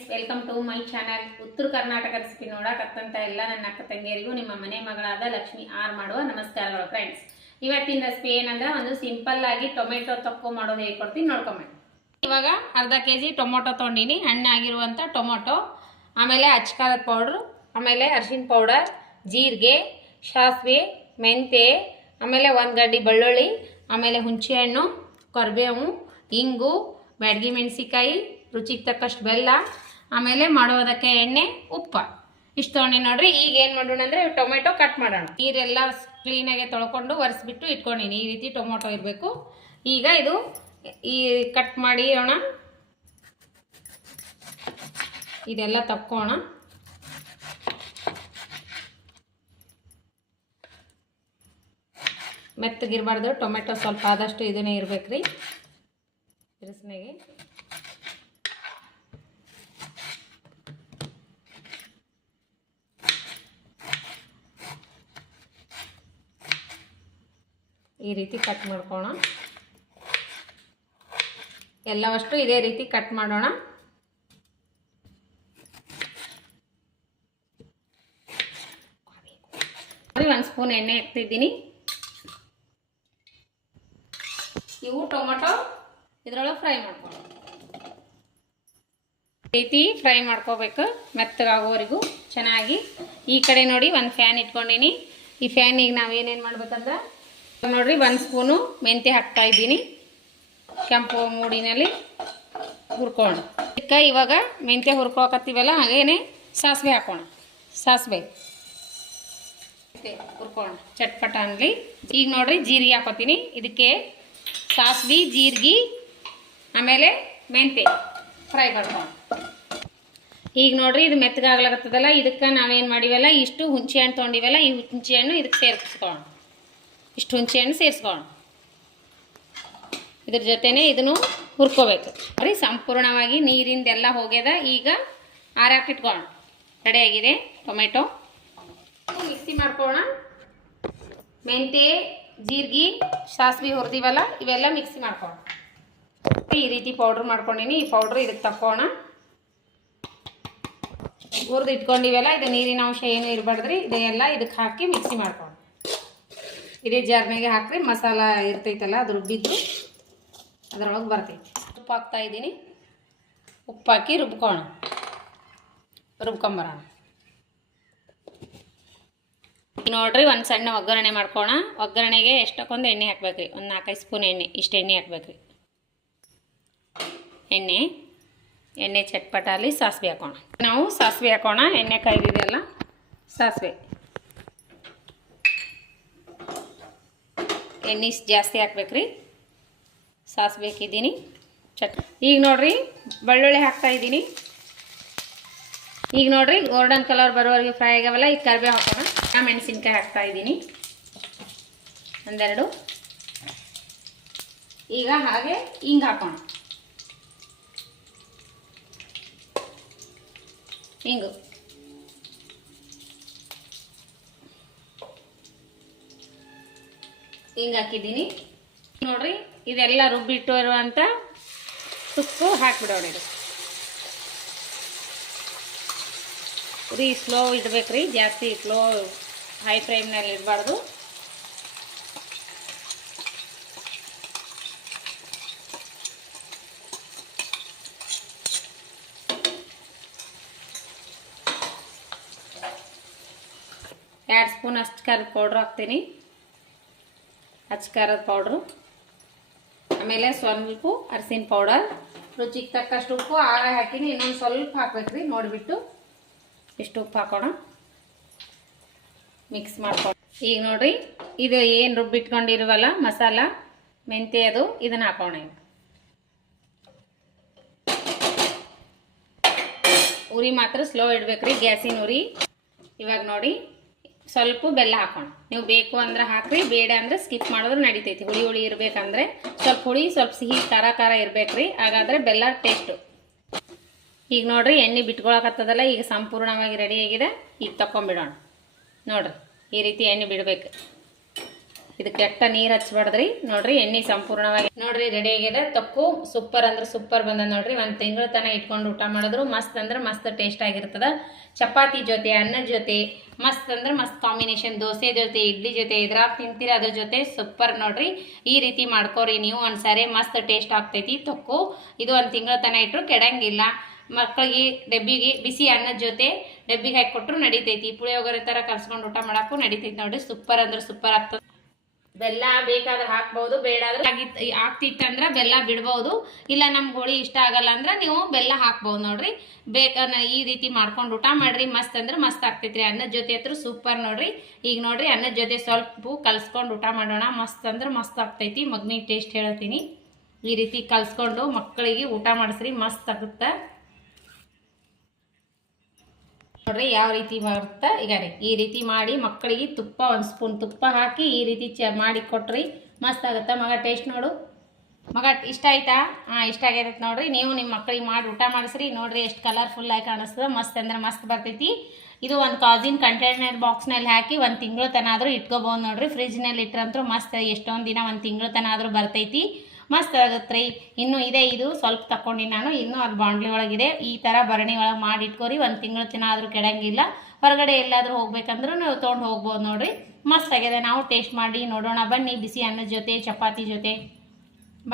Friends, welcome to my channel. ಉತ್ತರ Karnataka recipe ನೋಡಕತ್ತಂತ ಎಲ್ಲ ನನ್ನ ಅಕ್ಕ ತಂಗಿಯರಿಗೂ ನಿಮ್ಮ ಮನೆ ಮಗಳಾದ ಲಕ್ಷ್ಮಿ ಆರ್ ಮಾಡುವ ನಮಸ್ಕಾರಗಳು. ಫ್ರೆಂಡ್ಸ್, ಇವತ್ತಿನ ರೆಸಿಪಿ ಏನಂದ್ರೆ ಒಂದು ಸಿಂಪಲ್ ಆಗಿ ಟೊಮೆಟೊ ತೊಕ್ಕು ಮಾಡೋದು ಹೇಳ್ಕೊಡ್ತೀನಿ, ನೋಡ್ಕೊಂಬ. ಇವಾಗ ಅರ್ಧ ಕೆಜಿ ಟೊಮೊಟೊ ತೊಗೊಂಡಿನಿ, ಹಣ್ಣಾಗಿರುವಂಥ ಟೊಮೊಟೊ, ಆಮೇಲೆ ಅಚ್ಕಾರದ ಪೌಡ್ರು, ಆಮೇಲೆ ಅರಿಶಿನ ಪೌಡರ್, ಜೀರಿಗೆ, ಸಾಸಿವೆ, ಮೆಂತೆ, ಆಮೇಲೆ ಒಂದು ಗಡ್ಡಿ ಬೆಳ್ಳುಳ್ಳಿ, ಆಮೇಲೆ ಹುಣಸೆಹಣ್ಣು, ಕರಿಬೇವು, ಇಂಗು, ಬ್ಯಾಡಗಿ ಮೆಣಸಿಕಾಯಿ, ರುಚಿಗೆ ತಕ್ಕಷ್ಟು ಬೆಲ್ಲ, ಆಮೇಲೆ ಮಾಡೋದಕ್ಕೆ ಎಣ್ಣೆ, ಉಪ್ಪ ಇಷ್ಟು ತೊಗೊಂಡು ನೋಡ್ರಿ. ಈಗ ಏನು ಮಾಡೋಣ ಅಂದರೆ ಟೊಮೆಟೊ ಕಟ್ ಮಾಡೋಣ. ನೀರೆಲ್ಲ ಕ್ಲೀನಾಗಿ ತೊಳ್ಕೊಂಡು ಒರೆಸ್ಬಿಟ್ಟು ಇಟ್ಕೊಂಡಿನಿ. ಈ ರೀತಿ ಟೊಮೊಟೊ ಇರಬೇಕು. ಈಗ ಇದು ಈ ಕಟ್ ಮಾಡಿ ಇರೋಣ. ಇದೆಲ್ಲ ತಕ್ಕೋಣ. ಮೆತ್ತಗಿರಬಾರ್ದು, ಟೊಮೆಟೊ ಸ್ವಲ್ಪ ಆದಷ್ಟು ಇದನ್ನೇ ಇರಬೇಕ್ರಿ ಬಿಸಿನಿಗೆ. ಈ ರೀತಿ ಕಟ್ ಮಾಡ್ಕೋಣ. ಎಲ್ಲವಷ್ಟು ಇದೇ ರೀತಿ ಕಟ್ ಮಾಡೋಣ. ಒಂದು ಸ್ಪೂನ್ ಎಣ್ಣೆ ಹಾಕ್ತಿದ್ದೀನಿ. ಇವು ಟೊಮೊಟೊ ಇದ್ರೊಳಗೆ ಫ್ರೈ ಮಾಡ್ಕೊಳ್ಳೋಣ. ಈ ರೀತಿ ಫ್ರೈ ಮಾಡ್ಕೋಬೇಕು ಮೆತ್ತಗಾಗೋವರೆಗೂ ಚೆನ್ನಾಗಿ. ಈ ಕಡೆ ನೋಡಿ ಒಂದು ಫ್ಯಾನ್ ಇಟ್ಕೊಂಡಿನಿ. ಈ ಫ್ಯಾನಿಗೆ ನಾವು ಏನೇನು ಮಾಡ್ಬೇಕಂದ್ರೆ ನೋಡ್ರಿ, ಒಂದು ಸ್ಪೂನು ಮೆಂತ್ಯ ಹಾಕ್ತಾ ಇದ್ದೀನಿ. ಕೆಂಪು ಮೂಡಿನಲ್ಲಿ ಹುರ್ಕೋಣ. ಇದಕ್ಕೆ ಇವಾಗ ಮೆಂತ್ಯ ಹುರ್ಕೊಳಕತ್ತೀವಲ್ಲ, ಹಾಗೇನೆ ಸಾಸಿವೆ ಹಾಕೋಣ. ಸಾಸಿವೆ ಹುರ್ಕೋಣ, ಚಟ್ಪಟ ಅನ್ಲಿ. ಈಗ ನೋಡ್ರಿ ಜೀರಿಗೆ ಹಾಕೋತೀನಿ. ಇದಕ್ಕೆ ಸಾಸಿವೆ, ಜೀರಿಗೆ, ಆಮೇಲೆ ಮೆಂತ್ಯ ಫ್ರೈ ಮಾಡ್ಕೋಣ. ಈಗ ನೋಡ್ರಿ ಇದು ಮೆತ್ತಗಾಗ್ಲಾಗತ್ತದಲ್ಲ, ಇದಕ್ಕೆ ನಾವೇನು ಮಾಡಿವಲ್ಲ, ಇಷ್ಟು ಹುಣಸೆ ಹಣ್ಣು ತೊಗೊಂಡಿವಲ್ಲ, ಈ ಹುಣಸೆ ಹಣ್ಣು ಇದಕ್ಕೆ ಸೇರಿಸ್ಕೊಳ್ಳೋಣ. ಇಷ್ಟು ಹುಣಸೆ ಹಣ್ಣು ಸೇರಿಸ್ಕೊಳ್ಳೋಣ. ಇದ್ರ ಜೊತೆನೇ ಇದನ್ನು ಹುರ್ಕೋಬೇಕು. ನೋಡಿ, ಸಂಪೂರ್ಣವಾಗಿ ನೀರಿಂದೆಲ್ಲ ಹೋಗ್ಯದ. ಈಗ ಆರಾಕಿಟ್ಕೊಳ್ಳೋಣ. ರೆಡಿಯಾಗಿದೆ ಟೊಮೆಟೊ. ಮಿಕ್ಸಿ ಮಾಡ್ಕೊಳ್ಳೋಣ. ಮೆಂತ್ಯ, ಜೀರಿಗೆ, ಸಾಸಿವೆ ಹುರಿದಿವಲ್ಲ, ಇವೆಲ್ಲ ಮಿಕ್ಸಿ ಮಾಡ್ಕೊಳ್ಳೋಣ. ಈ ರೀತಿ ಪೌಡ್ರ್ ಮಾಡ್ಕೊಂಡಿನಿ. ಈ ಪೌಡ್ರ್ ಇದಕ್ಕೆ ತಕ್ಕೋಣ. ಹುರಿದು ಇಟ್ಕೊಂಡಿವೆಲ್ಲ, ಇದು ನೀರಿನ ಅಂಶ ಏನು ಇರಬಾರ್ದ್ರಿ. ಇದೆಲ್ಲ ಇದಕ್ಕೆ ಹಾಕಿ ಮಿಕ್ಸಿ ಮಾಡ್ಕೊಳ್ಳೋಣ. ಇದೇ ಜಾರ್ನಾಗೆ ಹಾಕ್ರಿ. ಮಸಾಲ ಇರ್ತೈತಲ್ಲ, ಅದು ರುಬ್ಬಿದ್ದು ಅದರೊಳಗೆ ಬರ್ತೈತಿ. ಉಪ್ಪು ಹಾಕ್ತಾ ಇದ್ದೀನಿ. ಉಪ್ಪು ಹಾಕಿ ರುಬ್ಕೊಂಬರೋಣ. ನೋಡ್ರಿ, ಒಂದು ಸಣ್ಣ ಒಗ್ಗರಣೆ ಮಾಡ್ಕೋಣ. ಒಗ್ಗರಣೆಗೆ ಎಷ್ಟಕ್ಕೊಂದು ಎಣ್ಣೆ ಹಾಕ್ಬೇಕ್ರಿ. ಒಂದು 4-5 ಸ್ಪೂನ್ ಎಣ್ಣೆ, ಇಷ್ಟು ಎಣ್ಣೆ ಹಾಕ್ಬೇಕ್ರಿ. ಎಣ್ಣೆ ಚಟ್ಪಟಾಲಿ ಸಾಸಿವೆ ಹಾಕೋಣ. ನಾವು ಸಾಸಿವೆ ಹಾಕೋಣ. ಎಣ್ಣೆ ಕಾಯ್ದಿದೆಯಲ್ಲ, ಸಾಸಿವೆ ಎಣ್ಣೆ ಜಾಸ್ತಿ ಹಾಕ್ಬೇಕ್ರಿ. ಸಾಸಿವೆ ಹಾಕಿದ್ದೀನಿ. ಈಗ ನೋಡ್ರಿ ಬೆಳ್ಳುಳ್ಳಿ ಹಾಕ್ತಾ ಇದ್ದೀನಿ. ಈಗ ನೋಡ್ರಿ ಗೋಲ್ಡನ್ ಕಲರ್ ಬರೋವರೆಗೆ ಫ್ರೈ ಆಗ್ಯಾವಲ್ಲ. ಈಗ ಕರಿಬೇವು ಹಾಕೋಣ. ಮೆಣಸಿನ್ಕಾಯಿ ಹಾಕ್ತಾ ಇದ್ದೀನಿ ಒಂದೆರಡು. ಈಗ ಹಾಗೆ ಹಿಂಗೆ ಹಾಕೋಣ. ಹಿಂಗೆ ಹಾಕಿದ್ದೀನಿ. ನೋಡ್ರಿ, ಇದೆಲ್ಲ ರುಬ್ಬಿಟ್ಟು ಇರುವಂಥ ಸುಕ್ಕು ಹಾಕ್ಬಿಡೋಣ. ಇದು ಉರಿ ಸ್ಲೋ ಇಡಬೇಕ್ರಿ, ಜಾಸ್ತಿ ಹೈ ಫ್ಲೇಮ್ನಲ್ಲಿ ಇಡಬಾರ್ದು. ಎರಡು ಸ್ಪೂನ್ ಅಚ್ಕಾರದ ಪೌಡ್ರ್ ಹಾಕ್ತೀನಿ. ಅಚ್ಕಾರದ ಪೌಡ್ರು, ಆಮೇಲೆ ಸ್ವಲ್ಪ ಅರಿಶಿನ ಪೌಡರ್, ರುಚಿಗೆ ತಕ್ಕಷ್ಟು ಉಪ್ಪು ಆಗ ಹಾಕಿನಿ. ಇನ್ನೊಂದು ಸ್ವಲ್ಪ ಹಾಕ್ಬೇಕ್ರಿ, ನೋಡಿಬಿಟ್ಟು ಇಷ್ಟು ಉಪ್ಪು ಹಾಕೋಣ. ಮಿಕ್ಸ್ ಮಾಡ್ಕೊಂಡು ಈಗ ನೋಡ್ರಿ, ಇದು ಏನು ರುಬ್ಬಿಟ್ಕೊಂಡಿರುವಲ್ಲ ಮಸಾಲ ಮೆಂತ್ಯ, ಅದು ಇದನ್ನು ಹಾಕೋಣ. ಉರಿ ಮಾತ್ರ ಸ್ಲೋ ಇಡ್ಬೇಕ್ರಿ, ಗ್ಯಾಸಿನ ಉರಿ. ಇವಾಗ ನೋಡಿ ಸ್ವಲ್ಪ ಬೆಲ್ಲ ಹಾಕೋಣ. ನೀವು ಬೇಕು ಅಂದ್ರೆ ಹಾಕ್ರಿ, ಬೇಡ ಅಂದ್ರೆ ಸ್ಕಿಪ್ ಮಾಡಿದ್ರೆ ನಡಿತೈತಿ. ಹುಳಿ ಇರಬೇಕಂದ್ರೆ ಸ್ವಲ್ಪ ಹುಳಿ, ಸ್ವಲ್ಪ ಸಿಹಿ, ಖಾರ ಇರಬೇಕ್ರಿ. ಹಾಗಾದ್ರೆ ಬೆಲ್ಲ ಟೇಸ್ಟು. ಈಗ ನೋಡ್ರಿ ಎಣ್ಣೆ ಬಿಟ್ಕೊಳಕತ್ತದಲ್ಲ, ಈಗ ಸಂಪೂರ್ಣವಾಗಿ ರೆಡಿಯಾಗಿದೆ. ಈಗ ತಗೊಂಬಿಡೋಣ. ನೋಡ್ರಿ ಈ ರೀತಿ ಎಣ್ಣೆ ಬಿಡಬೇಕು. ಇದಕ್ಕೆ ಕೆಟ್ಟ ನೀರು ಹಚ್ಬಾರ್ದ್ರಿ. ನೋಡ್ರಿ ಎಣ್ಣೆ ಸಂಪೂರ್ಣವಾಗಿ ನೋಡ್ರಿ ರೆಡಿ ಆಗ್ಯದ. ತೊಕ್ಕು ಸೂಪರ್ ಅಂದ್ರೆ ಸೂಪರ್ ಬಂದ ನೋಡ್ರಿ. ಒಂದು ತಿಂಗಳ ತನಕ ಇಟ್ಕೊಂಡು ಊಟ ಮಾಡಿದ್ರು ಮಸ್ತ್ ಅಂದ್ರೆ ಮಸ್ತ್ ಟೇಸ್ಟ್ ಆಗಿರ್ತದ. ಚಪಾತಿ ಜೊತೆ ಅನ್ನದ ಜೊತೆ ಮಸ್ತ್ ಅಂದ್ರೆ ಮಸ್ತ್ ಕಾಂಬಿನೇಷನ್. ದೋಸೆ ಜೊತೆ ಇಡ್ಲಿ ಜೊತೆ ಇದ್ರಾಗ ತಿಂತೀರ ಅದ್ರ ಜೊತೆ ಸೂಪರ್ ನೋಡ್ರಿ. ಈ ರೀತಿ ಮಾಡ್ಕೋರಿ ನೀವು ಒಂದ್ಸರಿ, ಮಸ್ತ್ ಟೇಸ್ಟ್ ಆಗ್ತೈತಿ ತೊಕ್ಕು. ಇದು ಒಂದು ತಿಂಗಳ ತನಕ ಇಟ್ಟರು ಕೆಡಂಗಿಲ್ಲ. ಮಕ್ಕಳಿಗೆ ಡಬ್ಬಿಗೆ ಬಿಸಿ ಅನ್ನದ ಜೊತೆ ಡಬ್ಬಿಗೆ ಹಾಕಿ ಕೊಟ್ಟರು ನಡಿತೈತಿ. ಪುಳಿಯೋಗರೆ ಥರ ಕಲ್ಸ್ಕೊಂಡು ಊಟ ಮಾಡಕ್ಕೂ ನಡಿತೈತಿ ನೋಡ್ರಿ. ಸೂಪರ್ ಅಂದ್ರೆ ಸೂಪರ್ ಆಗ್ತದೆ. ಬೆಲ್ಲ ಬೇಕಾದ್ರೆ ಹಾಕ್ಬಹುದು, ಬೇಡಾದ್ರೆ ಆಗ್ತಿತ್ತಂದ್ರೆ ಬೆಲ್ಲ ಬಿಡ್ಬೋದು. ಇಲ್ಲ ನಮ್ಗೆ ಹೋಳಿ ಇಷ್ಟ ಆಗಲ್ಲ ಅಂದ್ರೆ ನೀವು ಬೆಲ್ಲ ಹಾಕ್ಬೋದು ನೋಡ್ರಿ. ಈ ರೀತಿ ಮಾಡ್ಕೊಂಡು ಊಟ ಮಾಡ್ರಿ. ಮಸ್ತ್ ಅಂದ್ರೆ ಮಸ್ತ್ ಆಗ್ತೈತ್ರಿ. ಅನ್ನದ ಜೊತೆ ಹತ್ರ ಸೂಪರ್ ನೋಡ್ರಿ. ಈಗ ನೋಡ್ರಿ ಅನ್ನದ ಜೊತೆ ಸ್ವಲ್ಪ ಕಲ್ಸ್ಕೊಂಡು ಊಟ ಮಾಡೋಣ. ಮಸ್ತ್ ಅಂದ್ರೆ ಮಸ್ತ್ ಆಗ್ತೈತಿ. ಮಗ್ನಿಗೆ ಟೇಸ್ಟ್ ಹೇಳ್ತೀನಿ. ಈ ರೀತಿ ಕಲ್ಸ್ಕೊಂಡು ಮಕ್ಕಳಿಗೆ ಊಟ ಮಾಡಿಸ್ರಿ, ಮಸ್ತ್ ಆಗುತ್ತೆ ನೋಡ್ರಿ. ಯಾವ ರೀತಿ ಬರುತ್ತೆ ಈಗ ರೀ, ಈ ರೀತಿ ಮಾಡಿ ಮಕ್ಕಳಿಗೆ ತುಪ್ಪ ಒಂದು ಸ್ಪೂನ್ ತುಪ್ಪ ಹಾಕಿ ಈ ರೀತಿ ಮಾಡಿ ಕೊಟ್ರಿ ಮಸ್ತ್ ಆಗುತ್ತೆ. ಮಗ ಟೇಸ್ಟ್ ನೋಡು. ಮಗ ಇಷ್ಟ ಆಯ್ತಾ? ಇಷ್ಟ ಆಗೈತೆ ನೋಡ್ರಿ. ನೀವು ನಿಮ್ಮ ಮಕ್ಕಳಿಗೆ ಮಾಡಿ ಊಟ ಮಾಡಿಸ್ರಿ. ನೋಡ್ರಿ ಎಷ್ಟು ಕಲರ್ಫುಲ್ ಆಗಿ ಕಾಣಿಸ್ತದೆ. ಮಸ್ತ್ ಅಂದ್ರೆ ಮಸ್ತ್ ಬರ್ತೈತಿ. ಇದು ಒಂದು ಕಾಜಿನ್ ಕಂಟೈನರ್ ಬಾಕ್ಸ್ನಲ್ಲಿ ಹಾಕಿ ಒಂದು ತಿಂಗಳು ತನಕ ಆದರೂ ಇಟ್ಕೋಬೋದು ನೋಡ್ರಿ. ಫ್ರಿಜ್ನಲ್ಲಿ ಇಟ್ಟರಂತೂ ಮಸ್ತ್ ಎಷ್ಟೊಂದು ದಿನ ಒಂದು ತಿಂಗಳು ತನಕ ಆದರೂ ಬರ್ತೈತಿ. ಮಸ್ತ್ ಆಗುತ್ತೆ ರೀ. ಇನ್ನೂ ಇದೆ, ಇದು ಸ್ವಲ್ಪ ತಗೊಂಡು ನಾನು ಇನ್ನೂ ಅದು ಬಾಂಡ್ಲಿ ಒಳಗಿದೆ. ಈ ಥರ ಭರಣಿ ಒಳಗೆ ಮಾಡಿ ಇಟ್ಕೋರಿ. ಒಂದು ತಿಂಗಳ ತನಕ ಆದರೂ ಕೆಡಂಗಿಲ್ಲ. ಹೊರಗಡೆ ಎಲ್ಲಾದರೂ ಹೋಗ್ಬೇಕಂದ್ರೂ ನೀವು ತೊಗೊಂಡು ಹೋಗ್ಬೋದು ನೋಡ್ರಿ. ಮಸ್ತ್ ಆಗಿದೆ. ನಾವು ಟೇಸ್ಟ್ ಮಾಡಿ ನೋಡೋಣ ಬನ್ನಿ. ಬಿಸಿ ಅನ್ನದ ಜೊತೆ ಚಪಾತಿ ಜೊತೆ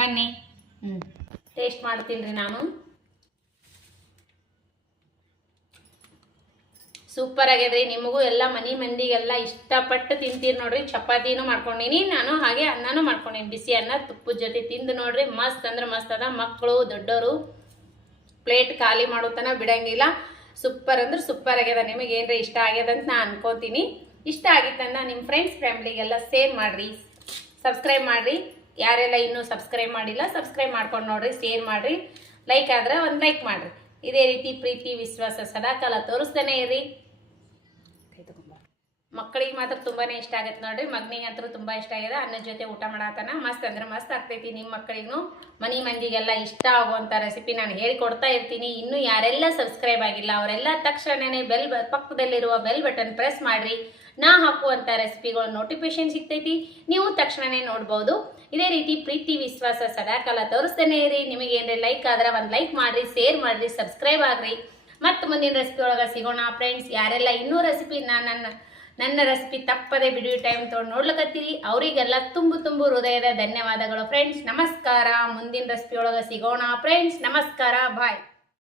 ಬನ್ನಿ. ಟೇಸ್ಟ್ ಮಾಡ್ತೀನಿ ರೀ ನಾನು. ಸೂಪರ್ ಆಗ್ಯದ್ರಿ. ನಿಮಗೂ ಎಲ್ಲ ಮನೆ ಮಂದಿಗೆಲ್ಲ ಇಷ್ಟಪಟ್ಟು ತಿಂತೀರಿ ನೋಡ್ರಿ. ಚಪಾತಿನೂ ಮಾಡ್ಕೊಂಡೀನಿ ನಾನು, ಹಾಗೆ ಅನ್ನನೂ ಮಾಡ್ಕೊಂಡೀನಿ. ಬಿಸಿ ಅನ್ನ ತುಪ್ಪದ ಜೊತೆ ತಿಂದು ನೋಡ್ರಿ. ಮಸ್ತ್ ಅಂದ್ರೆ ಮಸ್ತ್ ಅದ. ಮಕ್ಕಳು ದೊಡ್ಡವರು ಪ್ಲೇಟ್ ಖಾಲಿ ಮಾಡೋ ತನಕ ಬಿಡಂಗಿಲ್ಲ. ಸೂಪರ್ ಅಂದ್ರೆ ಸೂಪರ್ ಆಗ್ಯದ. ನಿಮಗೆ ಏನ್ರಿ ಇಷ್ಟ ಆಗ್ಯದ ಅಂತ ನಾನು ಅನ್ಕೋತೀನಿ. ಇಷ್ಟ ಆಗಿತ್ತಂದ್ರೆ ನಿಮ್ಮ ಫ್ರೆಂಡ್ಸ್ ಫ್ಯಾಮಿಲಿಗೆಲ್ಲ ಶೇರ್ ಮಾಡಿರಿ, ಸಬ್ಸ್ಕ್ರೈಬ್ ಮಾಡಿರಿ. ಯಾರೆಲ್ಲ ಇನ್ನೂ ಸಬ್ಸ್ಕ್ರೈಬ್ ಮಾಡಿಲ್ಲ ಸಬ್ಸ್ಕ್ರೈಬ್ ಮಾಡ್ಕೊಂಡು ನೋಡ್ರಿ, ಶೇರ್ ಮಾಡಿರಿ. ಲೈಕ್ ಆದ್ರೆ ಒಂದು ಲೈಕ್ ಮಾಡಿರಿ. ಇದೇ ರೀತಿ ಪ್ರೀತಿ ವಿಶ್ವಾಸ ಸದಾಕಾಲ ತೋರಿಸ್ತಾನೆ ಇರ್ರಿ. ಮಕ್ಕಳಿಗೆ ಮಾತ್ರ ತುಂಬಾನೇ ಇಷ್ಟ ಆಗತ್ತೆ ನೋಡ್ರಿ. ಮಗನಿಗೆ ಅಂತೂ ತುಂಬಾ ಇಷ್ಟ ಆಗಿದೆ. ಅನ್ನದ ಜೊತೆ ಊಟ ಮಾಡಾತನ ಮಸ್ತ್ ಅಂದ್ರೆ ಮಸ್ತ್ ಆಗ್ತೈತಿ. ನಿಮ್ಮ ಮಕ್ಕಳಿಗೂ ಮನೆ ಮಂದಿಗೆಲ್ಲ ಇಷ್ಟ ಆಗುವಂಥ ರೆಸಿಪಿ ನಾನು ಹೇಳಿಕೊಡ್ತಾ ಇರ್ತೀನಿ. ಇನ್ನೂ ಯಾರೆಲ್ಲ ಸಬ್ಸ್ಕ್ರೈಬ್ ಆಗಿಲ್ಲ ಅವರೆಲ್ಲ ತಕ್ಷಣನೇ ಪಕ್ಕದಲ್ಲಿರುವ ಬೆಲ್ ಬಟನ್ ಪ್ರೆಸ್ ಮಾಡಿರಿ. ನಾ ಹಾಕುವಂಥ ರೆಸಿಪಿಗಳು ನೋಟಿಫಿಕೇಶನ್ ಸಿಗ್ತೈತಿ, ನೀವು ತಕ್ಷಣನೇ ನೋಡ್ಬೋದು. ಇದೇ ರೀತಿ ಪ್ರೀತಿ ವಿಶ್ವಾಸ ಸದಾಕಾಲ ತೋರಿಸ್ತಾನೆ ಇರಿ. ನಿಮಗೇನ್ರಿ ಲೈಕ್ ಆದ್ರೆ ಒಂದು ಲೈಕ್ ಮಾಡಿರಿ, ಶೇರ್ ಮಾಡಿರಿ, ಸಬ್ಸ್ಕ್ರೈಬ್ ಆಗ್ರಿ. ಮತ್ತು ಮುಂದಿನ ರೆಸಿಪಿ ಒಳಗೆ ಸಿಗೋಣ ಫ್ರೆಂಡ್ಸ್. ಯಾರೆಲ್ಲ ಇನ್ನೂ ರೆಸಿಪಿ ನನ್ನ ರೆಸಿಪಿ ತಪ್ಪದೆ ಬಿಡುವ ಟೈಮ್ ತೊಗೊಂಡು ನೋಡ್ಲಕತ್ತೀರಿ ಅವರಿಗೆಲ್ಲ ತುಂಬು ಹೃದಯದ ಧನ್ಯವಾದಗಳು ಫ್ರೆಂಡ್ಸ್. ನಮಸ್ಕಾರ. ಮುಂದಿನ ರೆಸಿಪಿ ಒಳಗೆ ಸಿಗೋಣ ಫ್ರೆಂಡ್ಸ್. ನಮಸ್ಕಾರ, ಬಾಯ್.